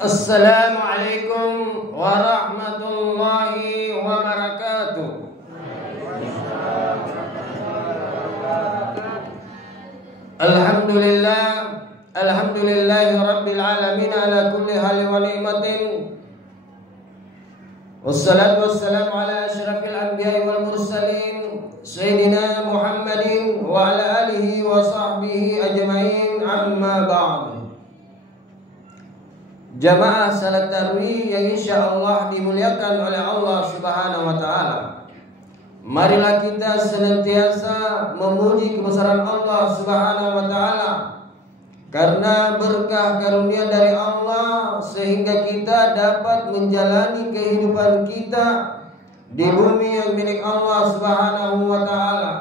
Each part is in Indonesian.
Assalamualaikum warahmatullahi wabarakatuh. Alhamdulillahi rabbil alamin ala kulli halin wa ni'matin. Wassalatu wassalamu ala asyrafil anbiya'i wal mursalin Sayyidina Muhammadin wa ala alihi wa sahbihi ajma'in, amma ba'd. Jamaah salat tarawih yang insyaallah dimuliakan oleh Allah Subhanahu wa taala. Marilah kita senantiasa memuji kebesaran Allah Subhanahu wa taala, karena berkah karunia dari Allah sehingga kita dapat menjalani kehidupan kita di bumi yang milik Allah Subhanahu wa taala.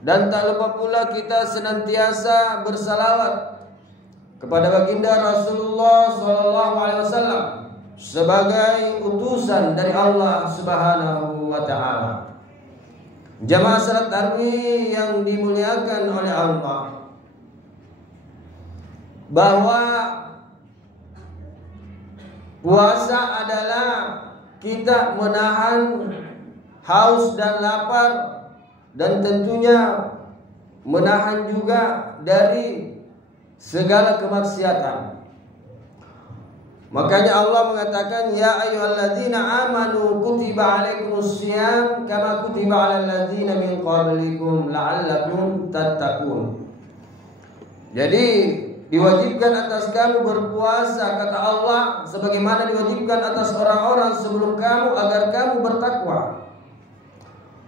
Dan tak lupa pula kita senantiasa bersalawat kepada baginda Rasulullah SAW sebagai utusan dari Allah Subhanahu wa taala. Jamaah salat tarawih yang dimuliakan oleh Allah, bahwa puasa adalah kita menahan haus dan lapar, dan tentunya menahan juga dari segala kemaksiatan. Makanya Allah mengatakan, ya ayyuhalladzina amanu kutiba alaikumussyiyam kama kutiba alal ladzina min qablikum la'allakum tattaqun. Jadi diwajibkan atas kamu berpuasa, kata Allah, sebagaimana diwajibkan atas orang-orang sebelum kamu agar kamu bertakwa.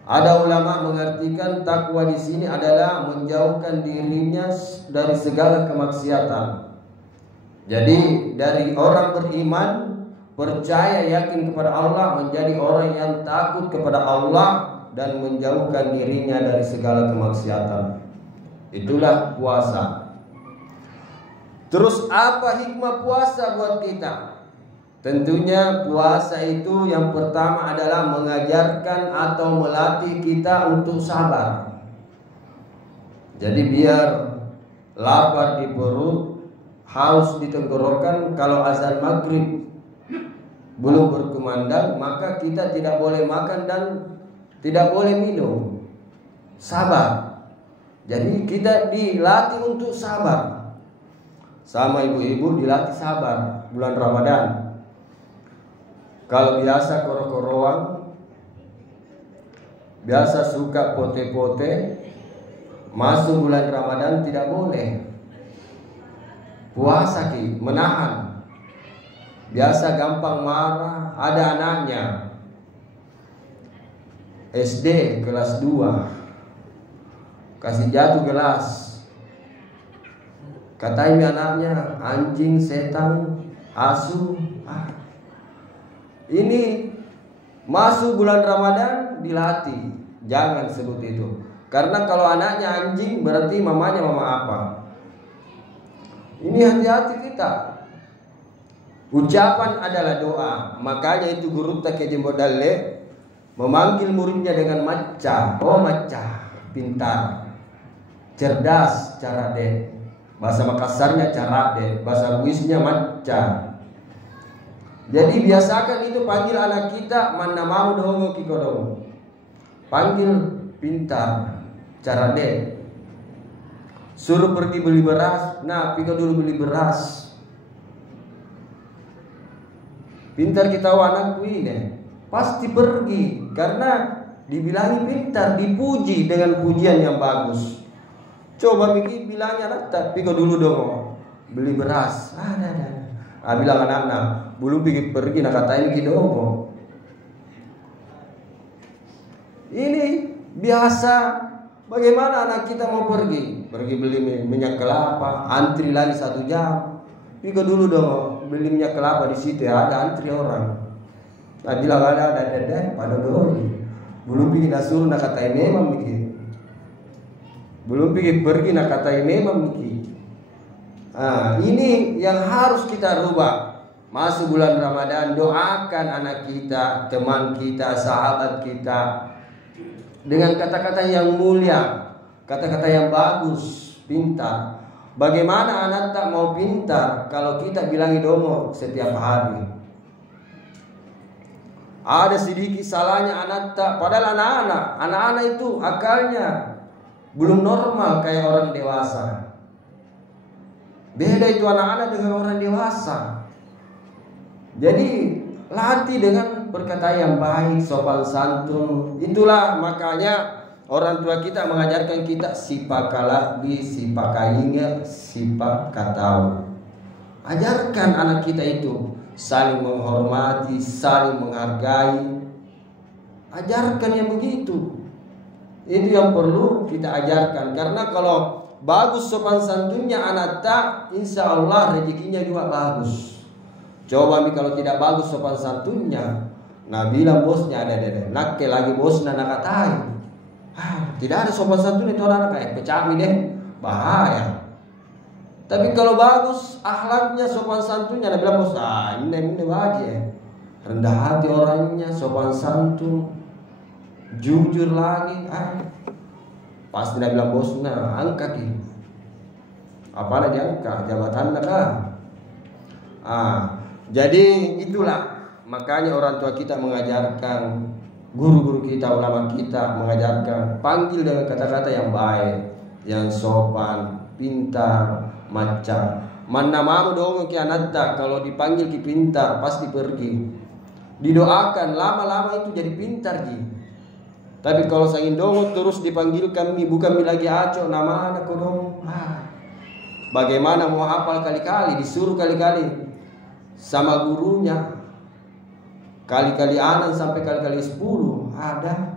Ada ulama mengartikan takwa di sini adalah menjauhkan dirinya dari segala kemaksiatan. Jadi dari orang beriman, percaya, yakin kepada Allah, menjadi orang yang takut kepada Allah dan menjauhkan dirinya dari segala kemaksiatan. Itulah puasa. Terus apa hikmah puasa buat kita? Tentunya puasa itu yang pertama adalah mengajarkan atau melatih kita untuk sabar. Jadi biar lapar di perut, haus di tenggorokan, kalau azan maghrib belum berkumandang, maka kita tidak boleh makan dan tidak boleh minum. Sabar. Jadi kita dilatih untuk sabar. Sama ibu-ibu dilatih sabar bulan Ramadan. Kalau biasa koro-koroan, biasa suka pote-pote, masuk bulan Ramadan tidak boleh. Puasa menahan. Biasa gampang marah, ada anaknya SD kelas 2, kasih jatuh gelas. Katanya anaknya anjing, setan, asu. Ini masuk bulan Ramadan dilatih, jangan sebut itu. Karena kalau anaknya anjing berarti mamanya mama apa? Ini hati-hati kita. Ucapan adalah doa. Makanya itu guru tak jembodalle memanggil muridnya dengan maca. Oh maca, pintar, cerdas, carade. Bahasa Makassarnya carade, bahasa Buisnya maca. Jadi biasakan itu panggil anak kita, mana mau dong kikodong. Panggil pintar, carade. Suruh pergi beli beras, nah pika dulu beli beras. Pintar kita anakku ini, pasti pergi karena dibilangi pintar, dipuji dengan pujian yang bagus. Coba Miki bilangnya anak, pika dulu dong beli beras. Bilang anak-anak, belum pergi nak katain gitu. Ini biasa. Bagaimana anak kita mau pergi beli minyak kelapa, antri lagi 1 jam. Pika dulu dong beli minyak kelapa di situ, ada antri orang. Nah bilang ada pada doi. Belum pergi nak suruh nak katain memang Miki. Belum pergi nak katain memang Miki. Ini yang harus kita rubah. Masuk bulan Ramadan, doakan anak kita, teman kita, sahabat kita dengan kata-kata yang mulia, kata-kata yang bagus, pintar. Bagaimana anak tak mau pintar kalau kita bilangi dongo setiap hari? Ada sedikit salahnya anak tak, padahal anak-anak itu akalnya belum normal kayak orang dewasa. Beda itu anak-anak dengan orang dewasa. Jadi latih dengan perkataan yang baik, sopan santun. Itulah makanya orang tua kita mengajarkan kita sifat kalabi, sifat kaingat, sifat katau. Ajarkan anak kita itu saling menghormati, saling menghargai. Ajarkan yang begitu. Itu yang perlu kita ajarkan. Karena kalau bagus sopan santunnya anak tak, insya Allah rezekinya juga bagus. Coba kalau tidak bagus sopan santunnya, nah bilang bosnya ada nak lagi bosnya nak katai. Tidak ada sopan santun itu anak kayak pecah deh, bahaya. Tapi kalau bagus akhlaknya, sopan santunnya, dia bilang bos, ini bahagia. Rendah hati orangnya, sopan santun, jujur lagi. Pasti dia bilang bos, angkat ini. Apa aja angkat, jabatan kah? Jadi itulah makanya orang tua kita mengajarkan, guru-guru kita, ulama kita mengajarkan, panggil dengan kata-kata yang baik, yang sopan, pintar, macam. Mana mau dong kianat kalau dipanggil ki pintar pasti pergi. Didoakan lama-lama itu jadi pintar ji. Tapi kalau sangin dong terus dipanggil kami bukan lagi aco nama anak dong. Bagaimana mau hafal kali-kali, disuruh kali-kali sama gurunya. Kali-kali anak sampai kali-kali 10 ada.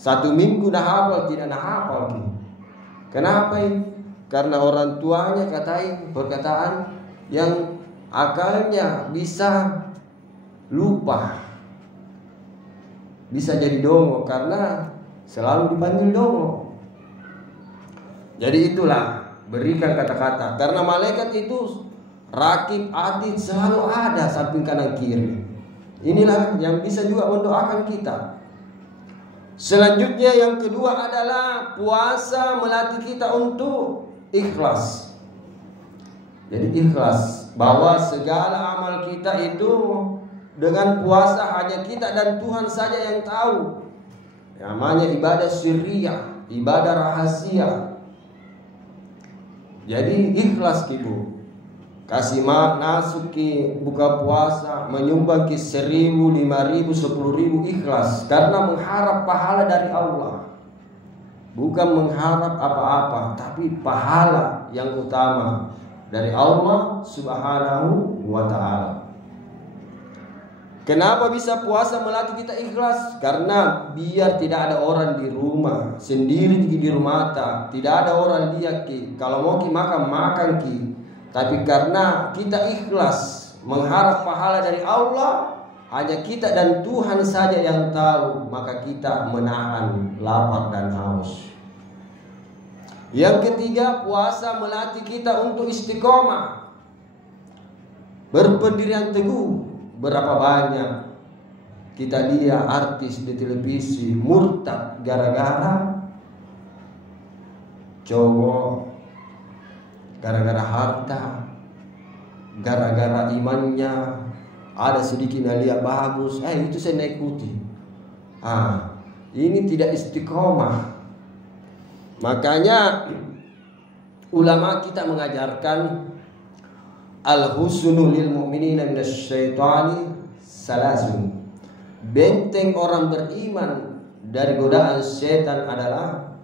1 minggu dah hafal, tidak dah hafal ki. Kenapa ini? Karena orang tuanya katain perkataan yang akalnya bisa lupa, bisa jadi dongo karena selalu dipanggil dongo. Jadi itulah, berikan kata-kata. Karena malaikat itu rakib atid selalu ada samping kanan kiri. Inilah yang bisa juga mendoakan kita. Selanjutnya yang kedua adalah puasa melatih kita untuk ikhlas. Jadi ikhlas bahwa segala amal kita itu dengan puasa hanya kita dan Tuhan saja yang tahu. Namanya ibadah sirriyah, ibadah rahasia. Jadi ikhlas ibu. Kasih nasuki buka puasa menyumbang ki 1.000, 5.000, 10.000 ikhlas karena mengharap pahala dari Allah. Bukan mengharap apa-apa, tapi pahala yang utama dari Allah Subhanahu wa ta'ala. Kenapa bisa puasa melatih kita ikhlas? Karena biar tidak ada orang di rumah, sendiri di rumah tidak ada orang lihat ki. Kalau mau ki makan ki. Tapi karena kita ikhlas mengharap pahala dari Allah, hanya kita dan Tuhan saja yang tahu, maka kita menahan lapar dan haus. Yang ketiga, puasa melatih kita untuk istiqomah, berpendirian teguh. Berapa banyak kita lihat artis di televisi murtad gara-gara cowok, gara-gara harta, gara-gara imannya ada sedikit lihat bagus, itu saya ikuti. Ini tidak istiqomah. Makanya ulama kita mengajarkan al-husnu lil mu'minina minasyaitani salasun. Benteng orang beriman dari godaan setan adalah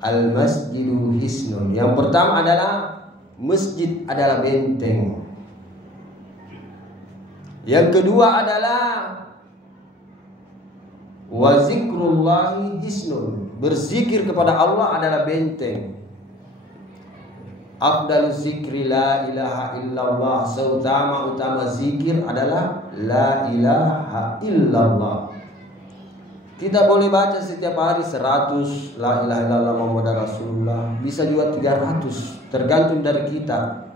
al-masjidu hisnun. Yang pertama adalah masjid adalah benteng. Yang kedua adalah wa zikrullahi hisnun. Berzikir kepada Allah adalah benteng. Afdalu zikri la ilaha illallah. Seutama-utama zikir adalah la ilaha illallah. Kita boleh baca setiap hari 100 la ilaha illallah Muhammadur Rasulullah, bisa juga 300, tergantung dari kita.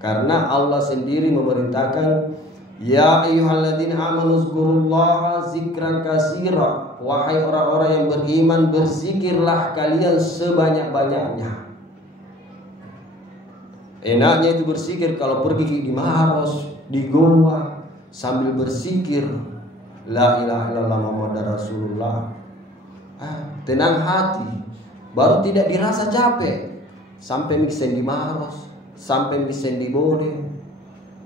Karena Allah sendiri memerintahkan, ya ayyuhalladzina amanu zkurullaha zikran katsira. Wahai orang-orang yang beriman, berzikirlah kalian sebanyak-banyaknya. Enaknya itu berzikir kalau pergi di Maros, di Goa, sambil berzikir la ilaha illallah Muhammadar Rasulullah. Tenang hati, baru tidak dirasa capek. Sampai mixen di Maros, sampai mixen di Bone,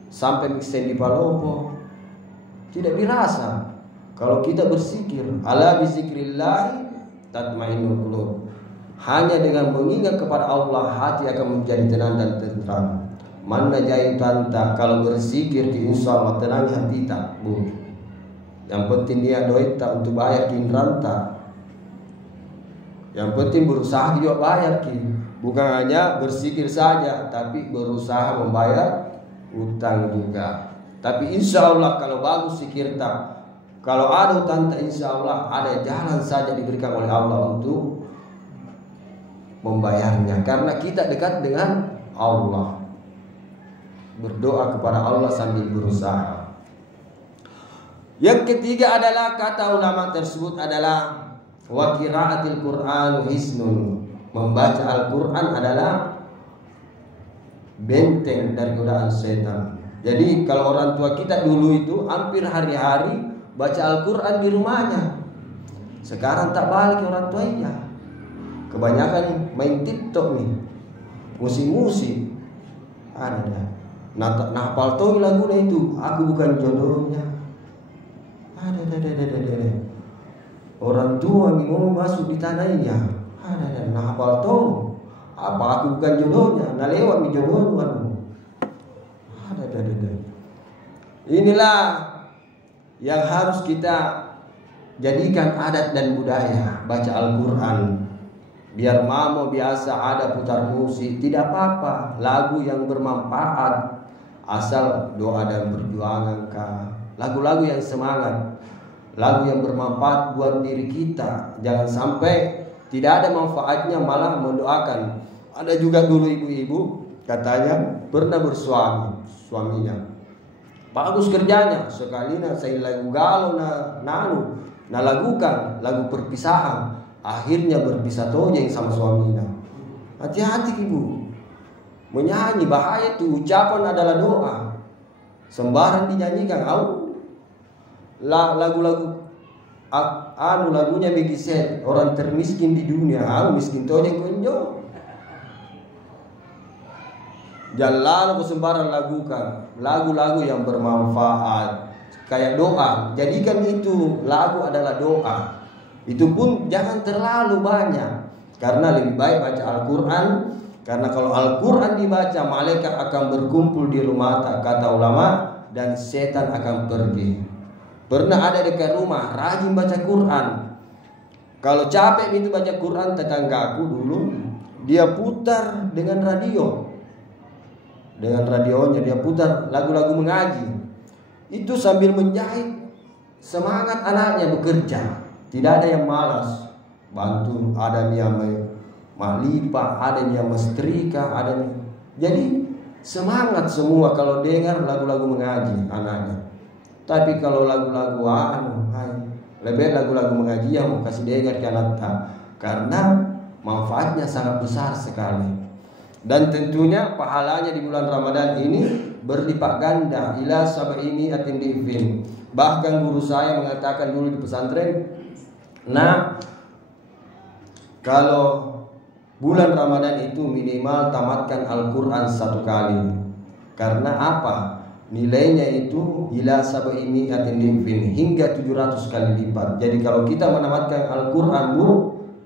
sampai mixen di Palopo, tidak dirasa. Kalau kita berzikir, ala bizikrillah tatmainnul qulub. Hanya dengan mengingat kepada Allah, hati akan menjadi tenang dan tentram. Mana jai tanta, kalau berzikir di insya Allah tenang hati tak, Bu. Yang penting dia doa tak untuk bayar kinranta. Yang penting berusaha juga bayar ki. Bukan hanya berzikir saja, tapi berusaha membayar utang juga. Tapi insya Allah kalau bagus zikir tak, kalau ada utang tak, insya Allah ada jalan saja diberikan oleh Allah untuk membayarnya, karena kita dekat dengan Allah. Berdoa kepada Allah sambil berusaha. Yang ketiga adalah, kata ulama tersebut adalah wa qiraatil Qur'an hisnun. Membaca Al-Quran adalah benteng dari godaan setan. Jadi kalau orang tua kita dulu itu hampir hari-hari baca Al-Quran di rumahnya. Sekarang tak balik orang tuanya. Kebanyakan main TikTok nih, musik-musik ada. Nah hafal tuh lagunya itu, aku bukan jodohnya. Ada. Orang tua mau masuk di tanahnya. Ada. Nah hafal tuh, apa aku bukan jodohnya? Nah lewat mi jodohnya. Ada. Inilah yang harus kita jadikan adat dan budaya, baca Al-Quran. Biar mamo biasa ada putar musik, tidak apa-apa. Lagu yang bermanfaat, asal doa dan perjuangan kah. Lagu-lagu yang semangat, lagu yang bermanfaat buat diri kita. Jangan sampai tidak ada manfaatnya malah mendoakan. Ada juga dulu ibu-ibu katanya pernah suaminya bagus kerjanya, sekali saya lagu galau lagukan lagu perpisahan. Akhirnya berpisah tojeng sama suaminya. Hati-hati ibu, menyanyi bahaya tuh. Ucapan adalah doa, sembarang dinyanyikan. Lagu-lagu lagunya begiset orang termiskin di dunia. Miskin tojeng konjo. Jangan lalu sembarang lagukan lagu-lagu yang bermanfaat kayak doa. Jadikan itu lagu adalah doa. Itu pun jangan terlalu banyak, karena lebih baik baca Al-Quran. Karena kalau Al-Quran dibaca, malaikat akan berkumpul di rumah, kata ulama, dan setan akan pergi. Pernah ada dekat rumah rajin baca Quran. Kalau capek itu baca Quran, tetanggaku dulu dia putar dengan radio. Dengan radionya dia putar lagu-lagu mengaji. Itu sambil menjahit semangat anaknya bekerja. Tidak ada yang malas bantu, ada yang malipa, ada yang mestrika, ada yang... Jadi semangat semua kalau dengar lagu-lagu mengaji anaknya. Tapi kalau lagu-lagu lebih lagu-lagu mengaji yang mau kasih dengar ke anak, karena manfaatnya sangat besar sekali. Dan tentunya pahalanya di bulan Ramadan ini berlipat ganda ila sab'ini atin di'fin. Bahkan guru saya mengatakan dulu di pesantren, nah, kalau bulan Ramadan itu minimal tamatkan Al-Quran 1 kali. Karena apa? Nilainya itu ila sab'ini atin di'fin, hingga 700 kali lipat. Jadi kalau kita menamatkan Al-Quran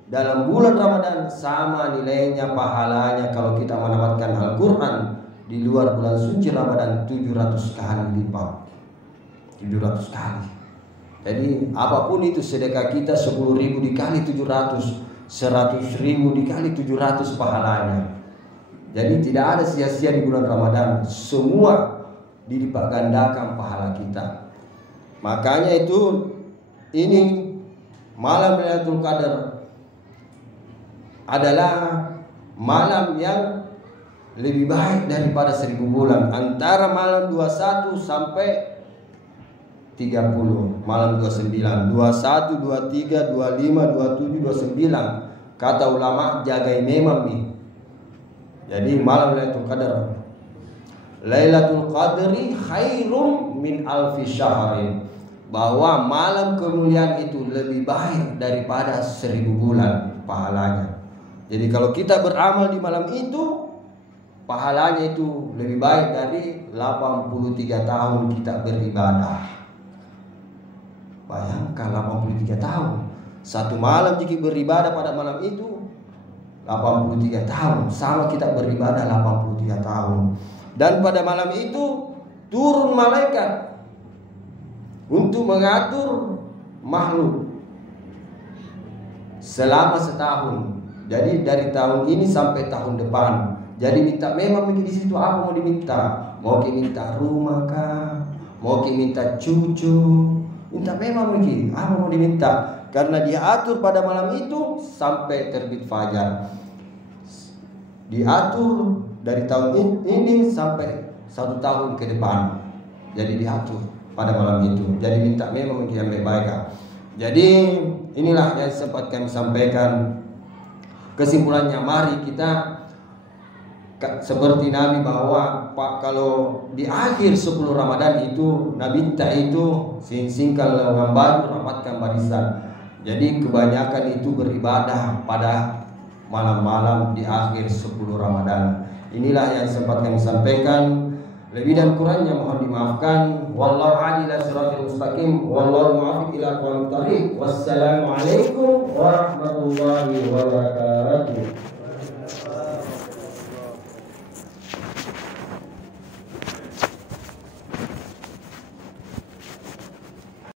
dalam bulan Ramadan, sama nilainya pahalanya kalau kita menamatkan Al-Quran di luar bulan suci Ramadan 700 kali lipat. 700 kali. Jadi apapun itu sedekah kita 10.000 dikali 700, 100.000 dikali 700 pahalanya. Jadi tidak ada sia-sia di bulan Ramadan, semua dilipat gandakan pahala kita. Makanya itu ini malam Lailatul Qadar adalah malam yang lebih baik daripada 1000 bulan. Antara malam 21 sampai 30, malam 29, 21, 23, 25, 27, 29. Kata ulama jagai memang nih. Jadi malam Lailatul Qadar, Lailatul Qadri khairum min alfi syahrin, bahwa malam kemuliaan itu lebih baik daripada 1000 bulan pahalanya. Jadi kalau kita beramal di malam itu, pahalanya itu lebih baik dari 83 tahun kita beribadah. Bayangkan 83 tahun. Satu malam jika beribadah pada malam itu 83 tahun, sama kita beribadah 83 tahun. Dan pada malam itu turun malaikat untuk mengatur makhluk selama setahun. Jadi dari tahun ini sampai tahun depan. Jadi minta memang di situ apa mau diminta? Mau minta rumah kah? Mau minta cucu? Minta memang begini, apa mau diminta? Karena diatur pada malam itu sampai terbit fajar. Diatur dari tahun ini sampai 1 tahun ke depan. Jadi diatur pada malam itu. Jadi minta memang yang baik-baik. Jadi inilah yang sempat kami sampaikan. Kesimpulannya, mari kita seperti Nabi, bahwa Pak, kalau di akhir 10 Ramadan itu Nabi minta itu singkal lengan baju, rapatkan barisan. Jadi kebanyakan itu beribadah pada malam-malam di akhir 10 Ramadan. Inilah yang sempat kami sampaikan. Lebih dan kurangnya mohon dimaafkan. Wallahu a'lam bishawab mustaqim. Wallahu muwaffiq ila aqwamit thariq. Wassalamualaikum warahmatullahi wabarakatuh.